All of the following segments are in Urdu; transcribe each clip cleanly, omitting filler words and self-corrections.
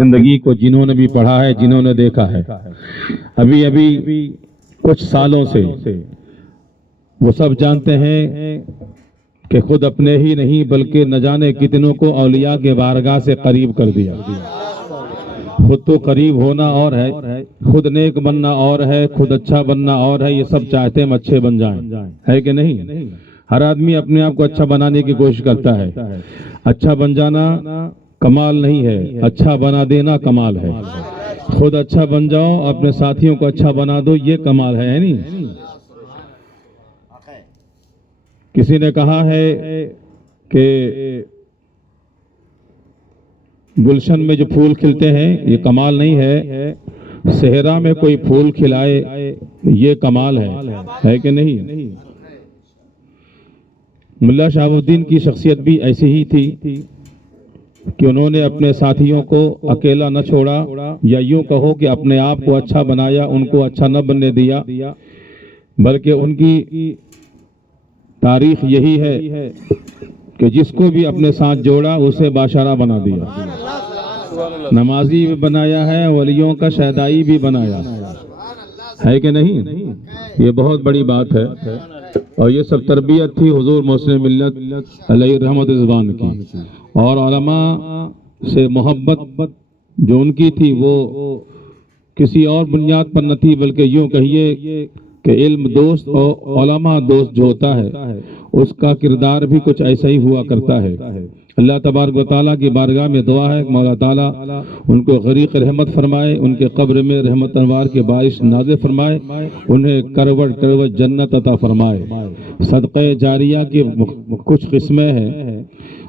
زندگی کو جنہوں نے بھی پڑھا ہے، جنہوں نے دیکھا ہے، ابھی کچھ سالوں سے وہ سب جانتے ہیں کہ خود اپنے ہی نہیں بلکہ نہ جانے کتنوں کو اولیاء کے بارگاہ سے قریب کر دیا۔ خود تو قریب ہونا اور ہے، خود نیک بننا اور ہے، خود اچھا بننا اور ہے، یہ سب چاہتے ہیں اچھے بن جائیں، ہے کہ نہیں؟ ہر آدمی اپنے آپ کو اچھا بنانے کی کوشش کرتا ہے۔ اچھا بن جانا کمال نہیں ہے، اچھا بنا دینا کمال ہے۔ خود اچھا بن جاؤ، اپنے ساتھیوں کو اچھا بنا دو، یہ کمال ہے نہیں؟ کسی نے کہا ہے کہ گلشن میں جو پھول کھلتے ہیں یہ کمال نہیں ہے، صحرا میں کوئی پھول کھلائے یہ کمال ہے کہ نہیں؟ ملا شہاب الدین کی شخصیت بھی ایسی ہی تھی کہ انہوں نے اپنے ساتھیوں کو اکیلا نہ چھوڑا، یا یوں کہو کہ اپنے آپ کو اچھا بنایا، ان کو اچھا نہ بننے دیا، بلکہ ان کی تاریخ یہی ہے کہ جس کو بھی اپنے ساتھ جوڑا اسے باشارہ بنا دیا۔ نمازی بھی بنایا ہے، ولیوں کا شہدائی بھی بنایا ہے کہ نہیں؟ یہ بہت بڑی بات ہے، اور یہ سب تربیت تھی حضور محسن ملت علیہ رحمت زبان کی، اور علماء سے محبت جو ان کی تھی وہ کسی اور بنیاد پر نہ تھی، بلکہ یوں کہیے کہ علم دوست اور علماء دوست جو ہوتا ہے اس کا کردار بھی کچھ ایسا ہی ہوا کرتا ہے۔ اللہ تبارک و تعالیٰ کی بارگاہ میں دعا ہے کہ مولا تعالیٰ ان کو غریق رحمت فرمائے، ان کے قبر میں رحمت انوار کے بارش نازل فرمائے، انہیں کروٹ کروٹ جنت عطا فرمائے۔ صدقہ جاریہ کی کچھ قسمیں ہیں،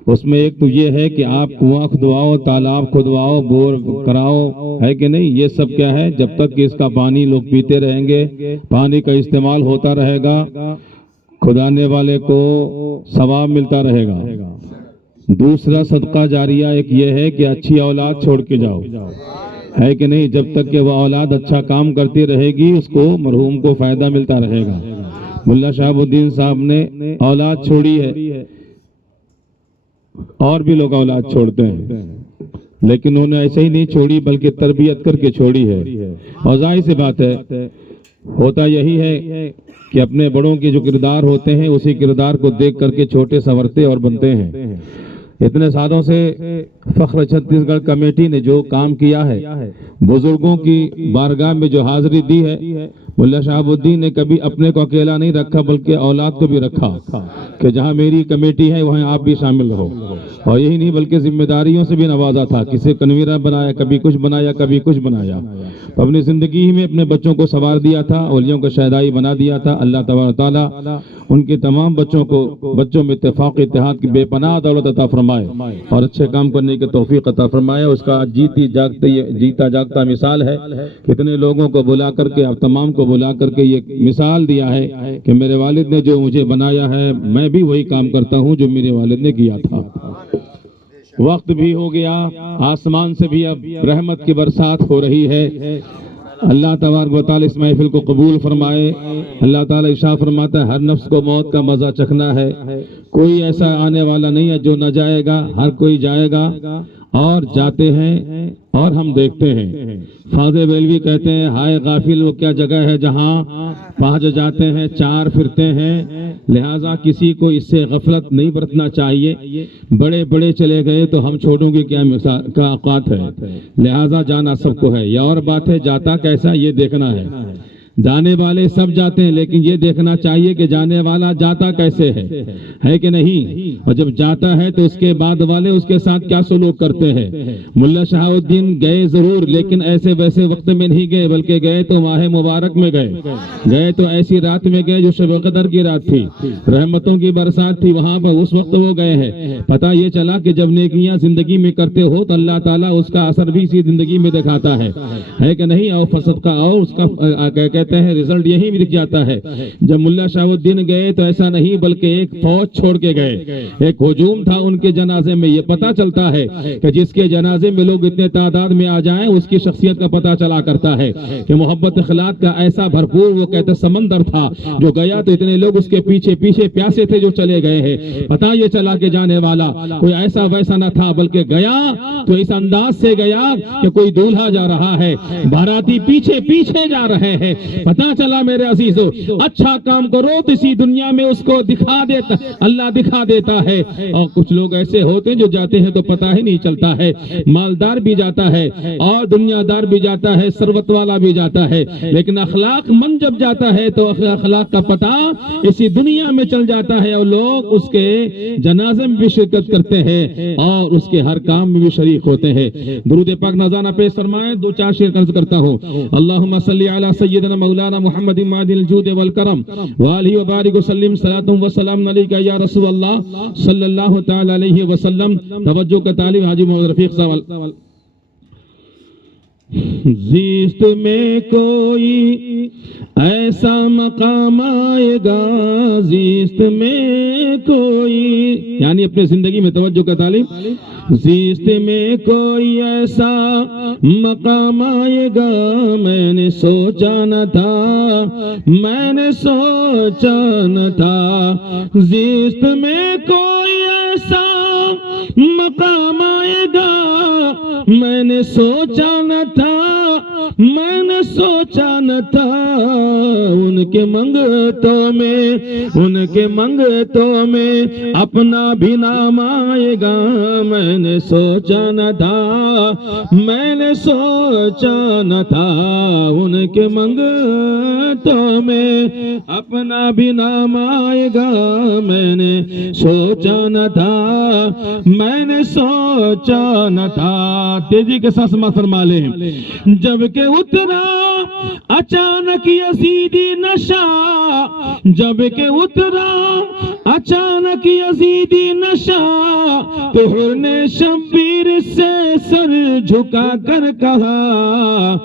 اس میں ایک تو یہ ہے کہ آپ کنواں کھدواؤ، تالاب کھدواؤ، بور کراؤ، ہے کہ نہیں؟ یہ سب کیا ہے؟ جب تک کہ اس کا پانی لوگ پیتے رہیں گے، پانی کا استعمال ہوتا رہے گا، کھدانے والے کو ثواب ملتا رہے گا۔ دوسرا صدقہ جاریہ ایک یہ ہے کہ اچھی اولاد چھوڑ کے جاؤ، ہے کہ نہیں؟ جب تک کہ وہ اولاد اچھا کام کرتی رہے گی اس کو مرحوم کو فائدہ ملتا رہے گا۔ ملا شہاب الدین صاحب نے اولاد چھوڑی ہے، اور بھی لوگ اولاد چھوڑتے ہیں، لیکن انہوں نے ایسے ہی نہیں چھوڑی بلکہ تربیت کر کے چھوڑی ہے۔ اور ظاہر سی بات ہے، ہوتا یہی ہے کہ اپنے بڑوں کے جو کردار ہوتے ہیں اسی کردار کو دیکھ کر کے چھوٹے سنورتے اور بنتے ہیں۔ اتنے سالوں سے فخر چھتیس گڑھ کمیٹی نے جو کام کیا ہے، بزرگوں کی بارگاہ میں جو حاضری دی ہے، ملا شہاب الدین نے کبھی اپنے کو اکیلا نہیں رکھا بلکہ اولاد کو بھی رکھا کہ جہاں میری کمیٹی ہے وہاں آپ بھی شامل رہو، اور یہی نہیں بلکہ ذمہ داریوں سے بھی نوازا تھا، کسی کنویرہ بنایا، کبھی کچھ بنایا، کبھی کچھ بنایا، اپنی زندگی میں اپنے بچوں کو سنوار دیا تھا، اولیوں کو شہدائی بنا دیا تھا۔ اللہ تبارک تعالیٰ ان کے تمام بچوں میں اتفاق اتحاد کی بے پناہ دولت عطا فرمائے اور اچھے کام کرنے کی توفیق عطا فرمائے۔ اس کا جیتا جاگتا مثال ہے، کتنے لوگوں کو بلا کر کے، اب تمام کو بلا کر کے یہ مثال دیا ہے کہ میرے والد نے جو مجھے بنایا ہے میں بھی وہی کام کرتا ہوں جو میرے والد نے کیا تھا۔ وقت بھی ہو گیا، آسمان سے بھی اب رحمت کی برسات ہو رہی ہے۔ اللہ تبارک و تعالیٰ اس محفل کو قبول فرمائے۔ اللہ تعالیٰ ارشاد فرماتا ہے ہر نفس کو موت کا مزہ چکھنا ہے، کوئی ایسا آنے والا نہیں ہے جو نہ جائے گا، ہر کوئی جائے گا، اور جاتے ہیں اور ہم دیکھتے ہیں۔ فاضل بیلوی کہتے ہیں ہائے غافل وہ کیا جگہ ہے جہاں پانچ جاتے ہیں چار پھرتے ہیں، لہٰذا کسی کو اس سے غفلت نہیں برتنا چاہیے۔ بڑے بڑے چلے گئے تو ہم چھوٹوں کی کیا اوقات ہے، لہٰذا جانا سب کو ہے۔ یہ اور بات ہے جاتا کیسا یہ دیکھنا ہے، جانے والے سب جاتے ہیں لیکن یہ دیکھنا چاہیے کہ جانے والا جاتا کیسے ہے کہ نہیں، اور جب جاتا ہے تو اس کے بعد والے اس کے ساتھ کیا سلوک کرتے ہیں۔ ملا شہاب الدین گئے ضرور لیکن ایسے ویسے وقت میں نہیں گئے، بلکہ گئے تو ماہ مبارک میں گئے تو ایسی رات میں گئے جو شب قدر کی رات تھی، رحمتوں کی برسات تھی، وہاں پر اس وقت وہ گئے ہیں۔ پتہ یہ چلا کہ جب نیکیاں زندگی میں کرتے ہو تو اللہ تعالیٰ اس کا اثر بھی اسی زندگی میں دکھاتا ہے کہ نہیں، اور فسد کا اور اس کا کہتے کہتے ہیں رزلٹ یہی بھی دکھ جاتا ہے. جب ملا شہاب الدین گئے تو ایسا نہیں بلکہ ایک فوج چھوڑ کے گئے, ایک ہجوم تھا ان کے جنازے میں. یہ پتا چلتا ہے کہ جس کے جنازے میں لوگ اتنے تعداد میں آ جائیں اس کی شخصیت کا پتا چلا کرتا ہے کہ محبت اخلاق کا ایسا بھرپور وہ کہتے سمندر تھا جو گیا تو اتنے لوگ اس کے پیچھے پیچھے پیاسے تھے جو چلے گئے ہیں. پتا یہ چلا کہ جانے والا کوئی ایسا ویسا نہ تھا بلکہ گیا تو اس انداز سے گیا کہ کوئی دولہا جا رہا ہے, باراتی پیچھے پیچھے جا رہے ہیں. پتا چلا میرے عزیزو اچھا کام کرو تو اسی دنیا میں اس کو دکھا دیتا, اللہ دکھا دیتا ہے. اور کچھ لوگ ایسے ہوتے ہیں جو جاتے ہیں تو پتہ ہی نہیں چلتا ہے. مالدار بھی جاتا ہے اور دنیا دار بھی جاتا ہے, ثروت والا بھی جاتا ہے, لیکن اخلاق مند جب جاتا ہے تو اخلاق کا پتہ اسی دنیا میں چل جاتا ہے اور لوگ اس کے جنازے میں بھی شرکت کرتے ہیں اور اس کے ہر کام میں بھی شریک ہوتے ہیں. درود پاک نذرانہ پیش فرمائیں. دو چار شعر عرض کرتا ہوں. اللہم صلی علی سیدنا مولانا محمد معدن الجود والکرم وآلہ وبارک وسلم صلاۃ و سلام علیک یا رسول اللہ صلی اللہ تعالی علیہ وسلم. توجہ کا طالب حاجی محمد رفیق صاحب. زیست میں کوئی ایسا مقام آئے گا, زیست میں کوئی یعنی اپنے زندگی میں توجہ کا طالب, زیست میں کوئی ایسا مقام آئے گا میں نے سوچا نہ تھا, میں نے سوچا نہ تھا. زیست میں کوئی ایسا مقام آئے گا میں نے سوچا نہ تھا, میں نے سوچا نہ تھا. ان کے منگتوں میں, ان کے منگتوں میں اپنا بھی نام آئے گا میں نے سوچا نہ تھا, میں نے سوچا نہ تھا. ان کے منگتوں میں اپنا بھی نام آئے گا میں نے سوچا نہ تھا, میں نے سوچا نہ تھا. تیزی کے ساتھ سماعت فرما لیں. جب کہ اترا اچانک یزیدی نشا, جب کہ اترا اچانک یزیدی نشا تو حر نے شبیر سے سر جھکا کر کہا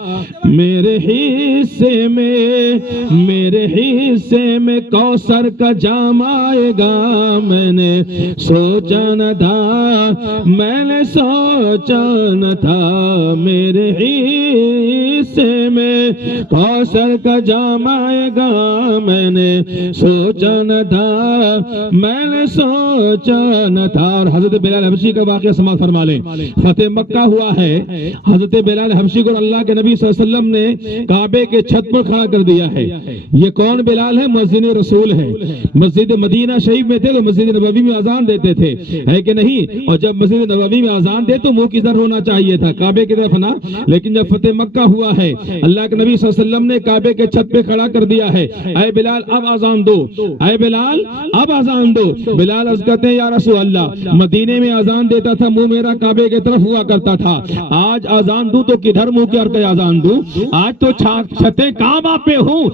میرے حصے میں, میرے حصے میں کوثر کا جام آئے گا میں نے سوچا نہ تھا, میں نے سوچا نہ تھا. میرے حصے میں کوثر کا جام آئے گا میں نے سوچا نہ تھا, میں نے سوچا نہ تھا. اور حضرت بلال حبشی کا واقعہ سماعت فرما لیں. فتح مکہ ہوا ہے, حضرت بلال حبشی کو اللہ کے نبی صلی اللہ علیہ وسلم نے کعبے کے چھت پر کھڑا کر دیا ہے. یہ کون بلال ہے؟ مؤذن رسول ہے. مسجد مدینہ شریف میں تھے تو مسجد نبوی میں اذان دیتے تھے, ہے کہ نہیں؟ اور جب مسجد نبوی میں اذان دے تو منہ کدھر ہونا چاہیے تھا؟ کعبے کی طرف نہ. لیکن جب فتح مکہ ہوا ہے اللہ کے نبی صلی اللہ علیہ وسلم نے کعبے کے چھت پہ کھڑا کر دیا ہے. اے بلال اب اذان دو, اے بلال اب اذان دو. بلال عرض کرتے ہیں یا رسول اللہ مدینے میں اذان دیتا تھا منہ میرا کعبے کی طرف ہوا کرتا تھا, آج اذان دوں تو کدھر منہ کر کے اذان دوں؟ آج تو چھتے کعبہ پہ ہوں,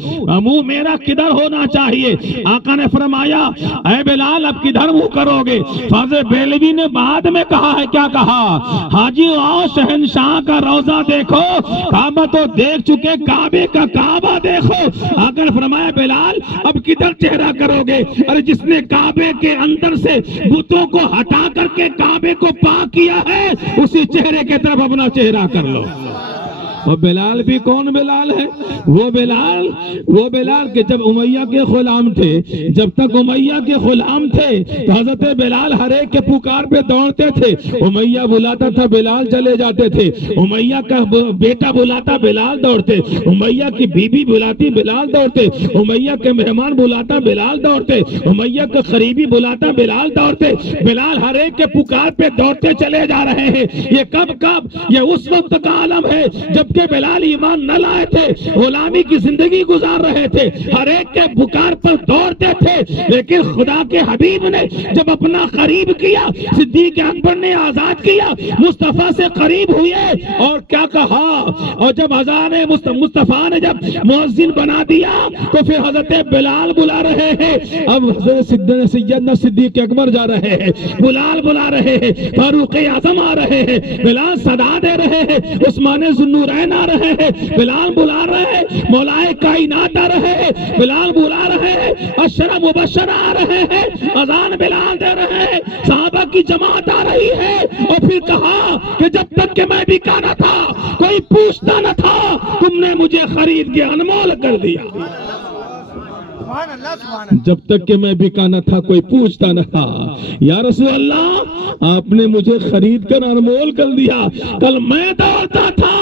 منہ میرا کدھر ہونا چاہیے؟ آقا نے فرمایا اے بلال اب کدھر منہ کرو گے؟ فاضل بریلوی نے بعد میں کہا ہے, کیا کہا؟ حاجی آؤ شہنشاہ کا روضہ دیکھو, کعبہ تو دیکھ چکے, کعبے کا کعبہ دیکھو. آقا نے فرمایا بلال اب کدھر چہرہ کرو گے؟ ارے جس نے کعبے کے اندر سے بتوں کو ہٹا کر کے کعبے کو پاک کیا ہے اسی چہرے کے طرف اپنا چہرہ کر لو. اور بلال بھی کون بلال ہے؟ وہ بلال کہ جب امیہ کے غلام تھے, جب تک امیہ کے غلام تھے تو حضرت بلال ہر ایک کے پکار پہ دوڑتے تھے. امیہ بلاتا تھا بلال چلے جاتے تھے, امیہ کا بیٹا بلاتا بلال دوڑتے, امیہ کی بیوی بلاتی بلال دوڑتے, امیہ کے مہمان بلاتا بلال دوڑتے, امیہ کا قریبی بلاتا بلال دوڑتے. بلال ہر ایک کے پکار پہ دوڑتے چلے جا رہے ہیں. یہ کب یہ اس وقت کا عالم ہے جب کہ بلال ایمان نہ لائے تھے, غلامی کی زندگی گزار رہے تھے, ہر ایک کے پکار پر دوڑتے تھے. لیکن خدا کے حبیب نے جب اپنا قریب کیا, صدیق اکبر نے آزاد کیا, مصطفیٰ سے قریب ہوئے اور کیا کہا؟ اور جب اذان مصطفیٰ نے جب مؤذن بنا دیا تو پھر حضرت بلال بلا رہے ہیں. اب حضرت سیدنا صدیق اکبر جا رہے ہیں, بلال بلا رہے ہیں, فاروق اعظم آ رہے ہیں, بلال صدا دے رہے ہیں, عثمان ذوالنورین حسین آ رہے ہیں، بلال بلا رہے ہیں، مولائے کائنات آ رہے ہیں، بلال بلا رہے ہیں، عشرہ مبشرہ آ رہے ہیں، اذان بلال دے رہے ہیں، صحابہ کی جماعت آ رہی ہے، اور پھر کہا کہ جب تک کہ میں بکا نہ تھا کوئی پوچھتا نہ تھا، تم نے مجھے خرید کے انمول کر دیا۔ جب تک کہ میں بکا نہ تھا کوئی پوچھتا نہ تھا، یا رسول اللہ آپ نے مجھے خرید کر انمول کر دیا۔ کل میں دوڑتا تھا،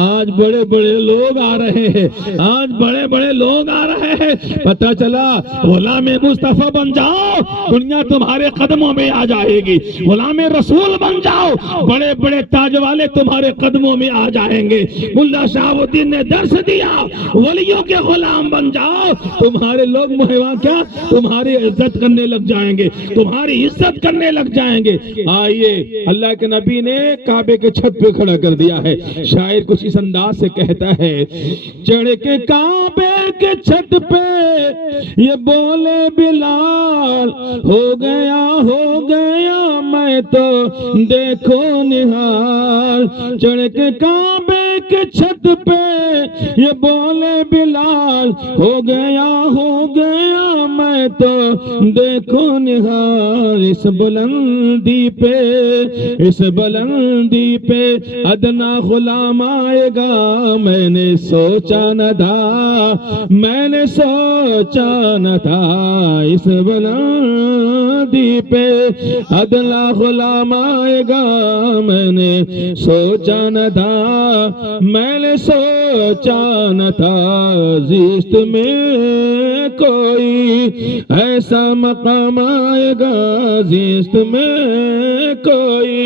آج بڑے بڑے لوگ آ رہے ہیں، آج بڑے بڑے لوگ آ رہے ہیں، پتہ چلا غلام مصطفیٰ بن جاؤ دنیا تمہارے قدموں میں آ جائے گی، غلام رسول بن جاؤ بڑے بڑے تاج والے تمہارے قدموں میں آ جائیں گے۔ ملا شہاب الدین نے درس دیا، ولیوں کے غلام بن جاؤ، تمہارے لوگ مہیواں کیا تمہاری عزت کرنے لگ جائیں گے، تمہاری عزت کرنے لگ جائیں گے۔ آئیے اللہ کے نبی نے کعبے کے چھت پہ کھڑا کر دیا ہے، شاعر کچھ اس انداز سے کہتا ہے، چڑھ کے کعبے کے چھت پہ یہ بولے بلال، ہو گیا میں تو دیکھو نہال۔ چڑھ کے کعبے کے چھت پہ یہ بولے بلال، ہو گیا میں تو دیکھو نہال۔ اس بلندی پہ ادنا غلام آئے گا، میں نے سوچا نہ تھا، اس بلندی پہ ادنا غلام آئے گا، میں نے سوچا نہ تھا، زیست میں کوئی ایسا مقام آئے گا، زیست میں کوئی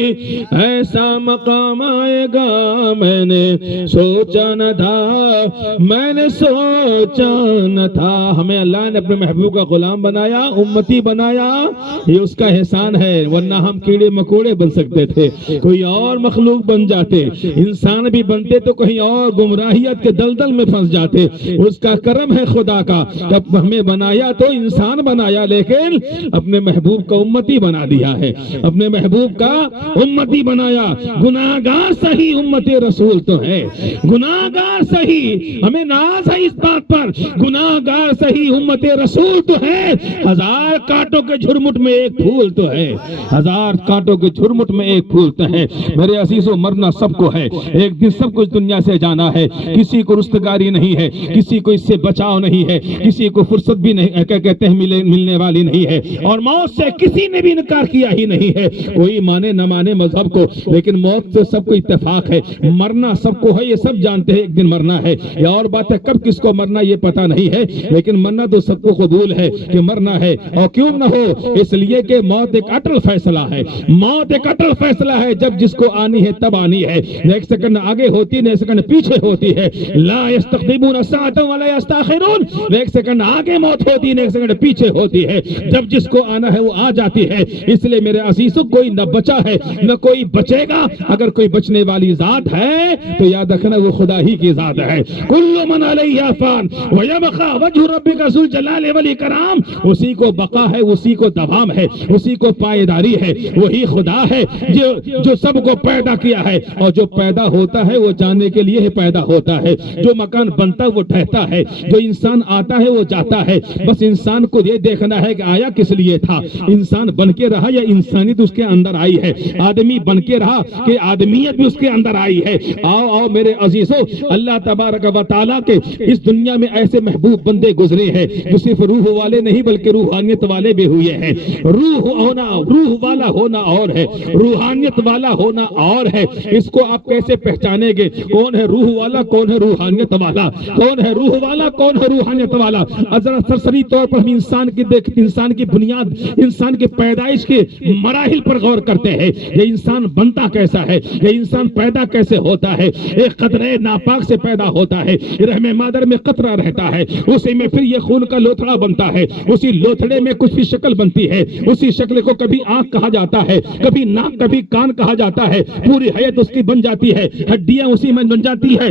ایسا مقام آئے گا، میں نے سوچا نہ تھا۔ ہمیں اللہ نے اپنے محبوب کا غلام بنایا، امتی بنایا، یہ اس کا احسان ہے، ورنہ ہم کیڑے مکوڑے بن سکتے تھے، کوئی اور مخلوق بن جاتے، انسان بھی بنتے تو کہیں اور گمراہیت کے دلدل میں پھنس جاتے۔ اس کا کرم ہے خدا کا، جب ہمیں بنایا تو انسان بنایا، لیکن اپنے محبوب کا امتی بنا دیا ہے، اپنے محبوب کا امتی بنایا۔ گناہگار صحیح امت رسول تو ہے، گناہگار صحیح، ہمیں ناز ہے اس بات پر، گناہگار صحیح امت رسول تو ہے، ہزار کانٹوں کے جھرمٹ میں ایک پھول تو ہے، ہزار کانٹوں کے جھرمٹ میں ایک پھول تو ہے۔ میرے عزیزو مرنا سب کو ہے، ایک دن سب کچھ دنیا سے جانا ہے، کسی کو رستگاری نہیں ہے، کسی کو اس سے بچاؤ نہیں ہے، کسی کو فرصت بھی نہیں کیا کہتے ہیں ملنے والی نہیں ہے، اور موت سے کسی نے بھی انکار کیا ہی نہیں ہے، کوئی مانے نہ مانے مذہب کو، لیکن موت سے سب کو اتفاق ہے، مرنا سب کو ہے، یہ سب جانتے ہیں ایک دن مرنا ہے، یا اور بات ہے کب کس کو مرنا یہ پتہ نہیں ہے، لیکن مرنا تو سب کو قبول ہے کہ مرنا ہے، اور کیوں نہ ہو، اس لیے کہ موت ایک اٹل فیصلہ ہے، موت ایک اٹل فیصلہ ہے، جب جس کو آنی ہے تب آنی ہے، ایک سیکنڈ آگے ہوتی ہے، ایک سیکنڈ پیچھے ہوتی ہے، لا یستقدمون ساعۃ ولا یستاخرون، ایک سیکنڈ آگے موت ہوتی ہے، ایک سیکنڈ پیچھے ہوتی ہے، جب جس کو آنا ہے وہ آ جاتی ہے، اس لیے میرے عزیزوں کوئی نہ بچا ہے نہ کوئی بچے گا، اگر کوئی بچنے والی ذات ہے تو یاد رکھنا وہ خدا ہی کی ذات ہے، کل من علیہا فان ویبقى وجہ ربک ذو الجلال والاکرام، اسی کو بقا ہے، اسی کو دوام ہے، اسی کو پائیداری ہے، وہی خدا ہے جو سب کو پیدا کیا ہے، اور جو پیدا ہوتا ہے وہ جانے کے لیے پیدا ہوتا ہے، جو مکان بنتا وہ ٹھہرتا ہے، جو انسان آتا ہے وہ جاتا ہے، بس انسان کو یہ دیکھنا ہے کہ آیا کس لیے تھا، انسان بن کے رہا یا انسانیت اس کے اندر آئی ہے، آدمی بن کے رہا کہ آدمیت بھی اس کے اندر آئی ہے۔ آؤ میرے عزیزو، اللہ تبارک و تعالیٰ کے اس دنیا میں ایسے محبوب بندے گزرے ہیں جو صرف روح والے نہیں بلکہ روحانیت والے بھی ہوئے ہیں، روح والا ہونا اور ہے، روحانیت والا ہونا اور ہے، اس کو آپ کیسے پہچانیں گے، کون ہے روح والا کون ہے روحانیت والا، کون ہے روح والا کون ہے روحانیت والا؟ ذرا سرسری طور پر ہم انسان کی بنیاد، انسان کی پیدائش کے مراحل پر غور کرتے ہیں، یہ انسان بنتا کیسا ہے، یہ انسان پیدا کیسے ہوتا ہے، ایک قطرے ناپاک سے پیدا ہوتا ہے، رحم مادر میں قطرہ رہتا ہے، اسی میں پھر یہ خون کا لوتھڑا بنتا ہے، اسی لوتھڑے میں کچھ بھی شکل بنتی ہے، اسی شکل کو کبھی آنکھ کہا جاتا ہے، کبھی ناک کبھی کان کہا جاتا ہے، پوری حیات اس کی بن جاتی ہے، ہڈیاں اسی میں بن جاتی ہے،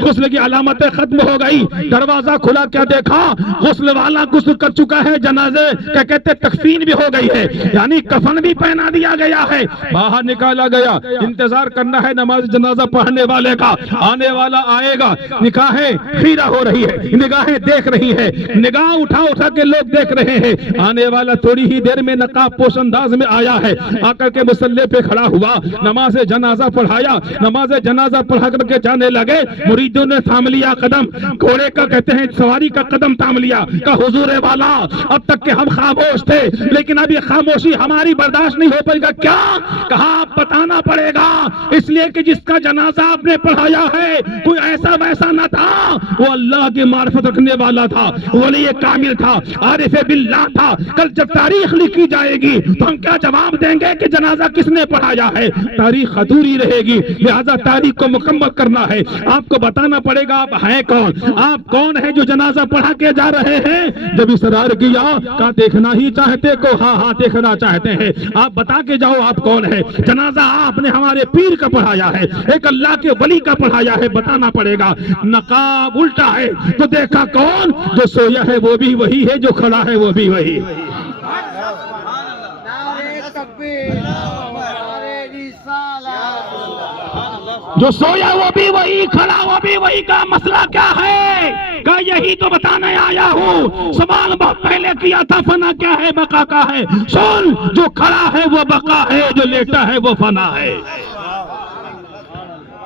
غسل کی علامتیں ختم ہو گئی، دروازہ کھلا، کیا دیکھا؟ غسل والا غسل کر چکا ہے، جنازے کیا کہتے تکفین بھی ہو گئی ہے، یعنی کفن بھی پہنا دیا گیا ہے، باہر نکالا گیا، انتظار کرنا ہے نماز جنازہ پڑھنے والے کا، آنے والا آئے گا، نگاہیں خیرہ ہو رہی ہے، نگاہیں دیکھ رہی ہے، نگاہ اٹھا اٹھا کے لوگ دیکھ رہے ہیں، آنے والا تھوڑی ہی دیر میں نقاب پوش انداز میں آیا ہے، آ کر کے مصلی پہ کھڑا ہوا، نماز جنازہ پڑھایا، نماز جنازہ پڑھا کر کے جانے لگے، مریدوں نے تھام لیا قدم، گھوڑے کا کہتے ہیں سواری کا قدم تھام لیا، کہ حضور والا اب تک کہ ہم خاموش تھے لیکن اب یہ خاموشی ہماری برداشت نہیں ہو پائے گا، کیا کہا؟ آپ بتانا پڑے گا، اس لیے کہ جس کا جنازہ آپ نے پڑھایا ہے کوئی ایسا ویسا نہ تھا، وہ اللہ کی معرفت رکھنے والا تھا، ولی کامل تھا، عارف باللہ تھا، کل جب تاریخ لکھی جائے گی تو ہم کیا جواب دیں گے کہ جنازہ کس نے پڑھایا ہے؟ تاریخ ادھوری رہے گی، لہذا تاریخ کو مکمل کرنا ہے، آپ کو بتانا پڑے گا آپ ہیں کون، آپ کون ہیں جو جنازہ پڑھا کے جا رہے ہیں؟ جب اصرار کیا کہا دیکھنا ہی چاہتے کو، ہاں ہاں دیکھنا چاہتے ہیں، آپ بتا کے جاؤ آپ کون ہے؟ جنازہ آپ نے ہمارے پیر کا پڑھایا ہے، ایک اللہ کے ولی کا پڑھایا ہے، بتانا پڑے گا، نقاب الٹا ہے تو دیکھا کون؟ جو سویا ہے وہ بھی وہی ہے، جو کھڑا ہے وہ بھی وہی ہے، جو سویا وہ بھی وہی، کھڑا وہ بھی وہی، کا مسئلہ کیا ہے؟ کہ یہی تو بتانے آیا ہوں، سوال بہت پہلے کیا تھا، فنا کیا ہے بقا کا ہے، سن، جو کھڑا ہے وہ بقا ہے، جو لیٹا ہے وہ فنا ہے،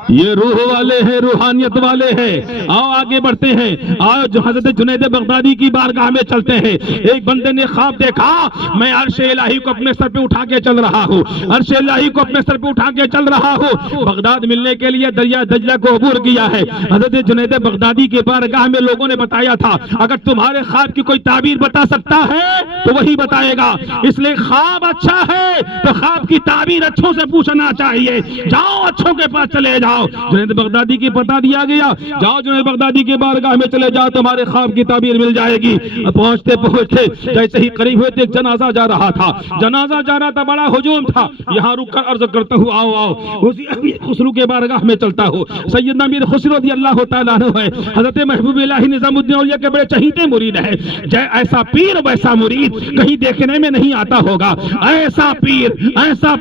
یہ روح والے ہیں، روحانیت والے ہیں، آؤ آگے بڑھتے ہیں، آؤ جو حضرت جنید بغدادی کی بارگاہ میں چلتے ہیں، ایک بندے نے خواب دیکھا، میں عرش الہی کو اپنے سر پہ اٹھا کے چل رہا ہوں، عرش الہی کو اپنے سر پہ اٹھا کے چل رہا ہوں، بغداد ملنے کے لیے دریا دجلہ کو عبور کیا ہے، حضرت جنید بغدادی کے بارگاہ میں لوگوں نے بتایا تھا اگر تمہارے خواب کی کوئی تعبیر بتا سکتا ہے تو وہی بتائے گا، اس لیے خواب اچھا ہے تو خواب کی تعبیر اچھوں سے پوچھنا چاہیے، جاؤ اچھوں کے پاس چلے جاؤ، جنید بغدادی کی بتا دیا گیا، جاؤ جنید بغدادی کے بارگاہ میں چلے جاؤ، تمہارے خواب کی تعبیر مل جائے گی، پہنچتے پہنچتے جیسے ہی قریب ہوئے ایک جنازہ جا رہا تھا، جنازہ جا رہا تھا، بڑا ہجوم تھا، یہاں رک کر عرض کرتا ہوں آؤ آؤ، امیر خسرو کے بارگاہ میں چلتا ہوں، سیدنا امیر خسرو رضی اللہ تعالیٰ عنہ ہے، حضرت محبوب الہی نظام الدین اولیاء کے بڑے چہیتے مرید ہیں، ایسا پیر ویسا مرید کہیں دیکھنے میں نہیں آتا ہوگا، ایسا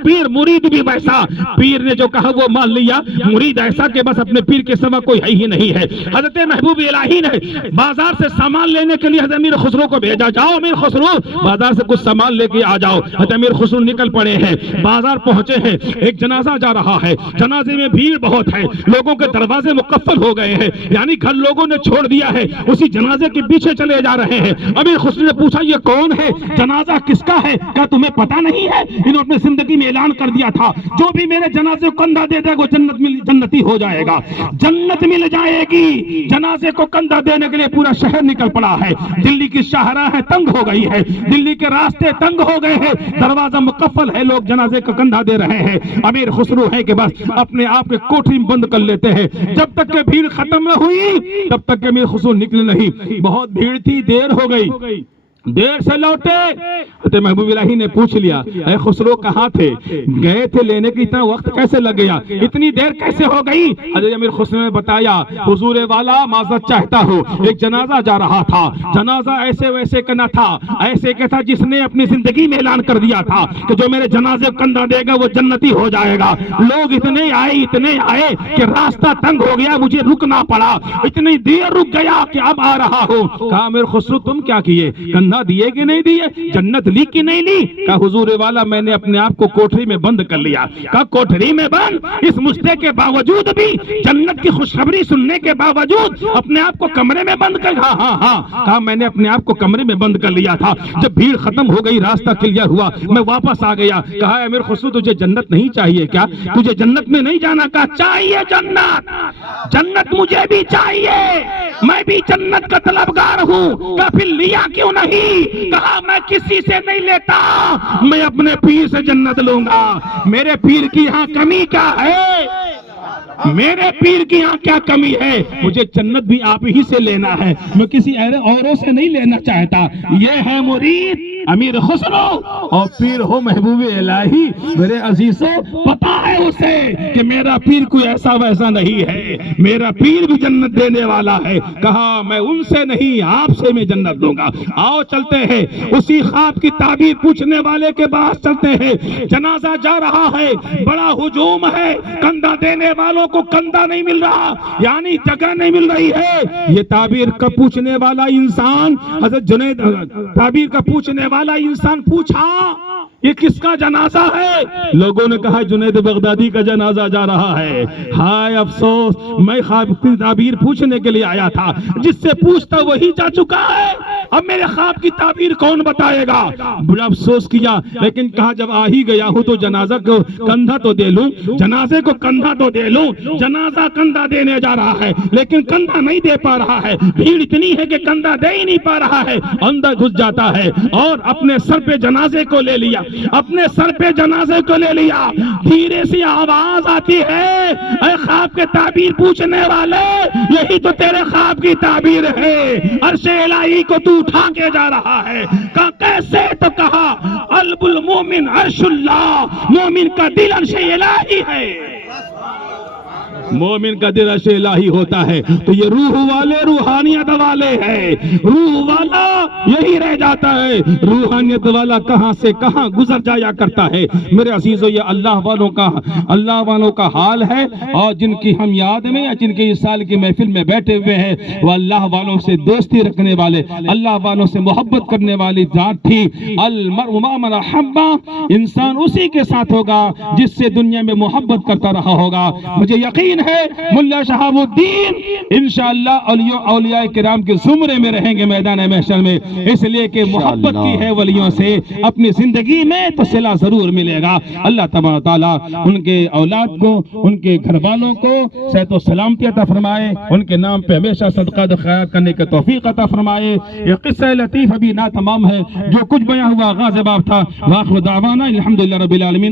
پیر مرید بھی ویسا، پیر نے جو کہا وہ مان لیا، مرید ایسا کہ بس اپنے پیر کے سوا کوئی ہے ہی نہیں ہے، حضرت محبوب الہی نے بازار سے سامان لینے کے لیے حضرت امیر خسرو کو بھیجا، جاؤ امیر خسرو بازار سے کچھ سامان لے کے آ جاؤ، حضرت امیر خسرو نکل پڑے ہیں، بازار پہنچے ہیں، ایک جنازہ جا رہا ہے، جنازے میں بھیڑ بہت ہے، لوگوں کے دروازے مقفل ہو گئے ہیں، یعنی گھر لوگوں نے چھوڑ دیا ہے، اسی جنازے کے پیچھے چلے جا رہے ہیں، امیر خسرو نے پوچھا یہ کون ہے، جنازہ کس کا ہے؟ کیا تمہیں پتا نہیں ہے؟ انہوں نے اپنی زندگی میں اعلان کر دیا تھا جو بھی میرے جنازے کو کندھا دے دے گا وہ جنتی ہو جائے گا، جنت مل جائے گی، جنازے کو کندھا دینے کے لیے پورا شہر نکل پڑا ہے، دلی کی شاہراہیں تنگ ہو گئی ہے، دلی کے راستے تنگ ہو گئے ہیں، دروازہ مقفل ہے، لوگ جنازے کا کندھا دے رہے ہیں، امیر خسرو ہے کہ بس اپنے آپ کے کوٹھی میں بند کر لیتے ہیں، جب تک کہ بھیڑ ختم نہ ہوئی تب تک کہ امیر خسرو نکلے نہیں، بہت بھیڑ تھی، دیر ہو گئی، دیر سے لوٹے، حضرت محبوب الہی نے پوچھ لیا اے خسرو کہاں تھے، گئے تھے لینے کی اتنا وقت کیسے لگ گیا، اتنی دیر کیسے ہو گئی؟ حضرت امیر خسرو نے بتایا حضور والا معذرت چاہتا ہوں، ایک جنازہ جا رہا تھا، جنازہ ایسے ویسے کا نہ تھا، ایسے کہ تھا جس نے اپنی زندگی میں اعلان کر دیا تھا کہ جو میرے جنازے کو کندھا دے گا وہ جنتی ہو جائے گا، لوگ اتنے آئے کہ راستہ تنگ ہو گیا، مجھے رکنا پڑا، اتنی دیر رک گیا کہ اب آ رہا ہوں، کہا امیر خسرو تم کیا کیے، دیے کہ نہیں دیے، جنت لی کہ نہیں لی؟ کہا حضور والا میں نے اپنے آپ کو کوٹری میں بند کر لیا، کہا کوٹری میں بند، اس مجھے کے باوجود بھی جنت کی خوشخبری سننے کے باوجود اپنے آپ کو کمرے میں بند کر، ہاں کہا میں نے اپنے آپ کو کمرے میں بند کر لیا تھا، جب بھیڑ ختم ہو گئی راستہ کلیئر ہوا میں واپس آ گیا، کہا امیر خسرو تجھے جنت نہیں چاہیے کیا، تجھے جنت میں نہیں جانا؟ کہا چاہیے جنت مجھے بھی چاہیے، میں بھی جنت کا طلبگار ہوں، کہا پھر لیا کیوں نہیں؟ کہا میں کسی سے نہیں لیتا، میں اپنے پیر سے جنت لوں گا، میرے پیر کی یہاں کمی کیا ہے، میرے پیر کی یہاں کیا کمی ہے، مجھے جنت بھی آپ ہی سے لینا ہے، میں کسی اوروں سے نہیں لینا چاہتا، یہ ہے مرید امیر خسرو اور پیر ہو محبوب الہی، میرے عزیزوں پتا ہے اسے کہ میرا پیر کوئی ایسا ویسا نہیں ہے، میرا پیر بھی جنت دینے والا ہے۔ کہا میں ان سے نہیں آپ سے میں جنت دوں گا۔ آؤ چلتے ہیں اسی خواب کی تعبیر پوچھنے والے کے پاس چلتے ہیں۔ جنازہ جا رہا ہے، بڑا ہجوم ہے، کندھا دینے والوں کو کندھا نہیں مل رہا، یعنی جگہ نہیں مل رہی ہے۔ یہ تعبیر کا پوچھنے والا انسان حضرت جنید، تعبیر کا پوچھنے والا انسان پوچھا یہ کس کا جنازہ ہے؟ لوگوں نے کہا جنید بغدادی کا جنازہ جا رہا ہے۔ ہائے افسوس، میں خواب کی تعبیر پوچھنے کے لیے آیا تھا، جس سے پوچھتا وہی جا چکا ہے، اب میرے خواب کی تعبیر کون بتائے گا؟ بڑا افسوس کیا، لیکن کہا جب آ ہی گیا ہوں تو جنازہ کو کندھا تو دے لوں، جنازے کو کندھا تو دے لوں۔ جنازہ کندھا دینے جا رہا ہے لیکن کندھا نہیں دے پا رہا ہے، بھیڑ اتنی ہے کہ کندھا دے ہی نہیں پا رہا ہے، اندر گھس جاتا ہے اور اپنے سر پہ جنازے کو لے لیا، اپنے سر پہ جنازے کو لے لیا۔ دھیرے سی آواز آتی ہے، اے خواب کے تعبیر پوچھنے والے، یہی تو تیرے خواب کی تعبیر ہے، عرش الہی کو تو اٹھا کے جا رہا ہے۔ کہا کیسے؟ تو کہا قلب المومن عرش اللہ، مومن کا دل عرش الہی ہے، مومن کا دل عرش الہی ہوتا ہے۔ تو یہ روح والے روحانیت والے ہیں، روح والا یہی رہ جاتا ہے، روحانیت والا کہاں سے کہاں گزر جایا کرتا ہے۔ میرے عزیزو یہ اللہ والوں کا حال ہے، اور جن کی ہم یاد میں یا جن کے اس سال کی محفل میں بیٹھے ہوئے ہیں وہ اللہ والوں سے دوستی رکھنے والے، اللہ والوں سے محبت کرنے والی ذات تھی۔ المرء مع من احب، انسان اسی کے ساتھ ہوگا جس سے دنیا میں محبت کرتا رہا ہوگا۔ مجھے یقین ہے ملا شہاب الدین انشاءاللہ اولیاء کرام کے زمرے میں رہیں گے میدان محشر میں، اس لیے کہ محبت کی ہے ولیوں سے، اپنی زندگی میں تو صلہ ضرور ملے گا۔ اللہ تبارک و تعالیٰ ان کے اولاد کو، ان کے گھر والوں کو صحت و سلامتی عطا فرمائے، ان کے نام پہ ہمیشہ صدقہ و خیرات کرنے کی توفیق عطا فرمائے۔ یہ قصہ لطیف ابھی نہ تمام ہے، جو کچھ بیان ہوا غازِ باب تھا۔ وآخر دعوانا الحمدللہ رب العالمین۔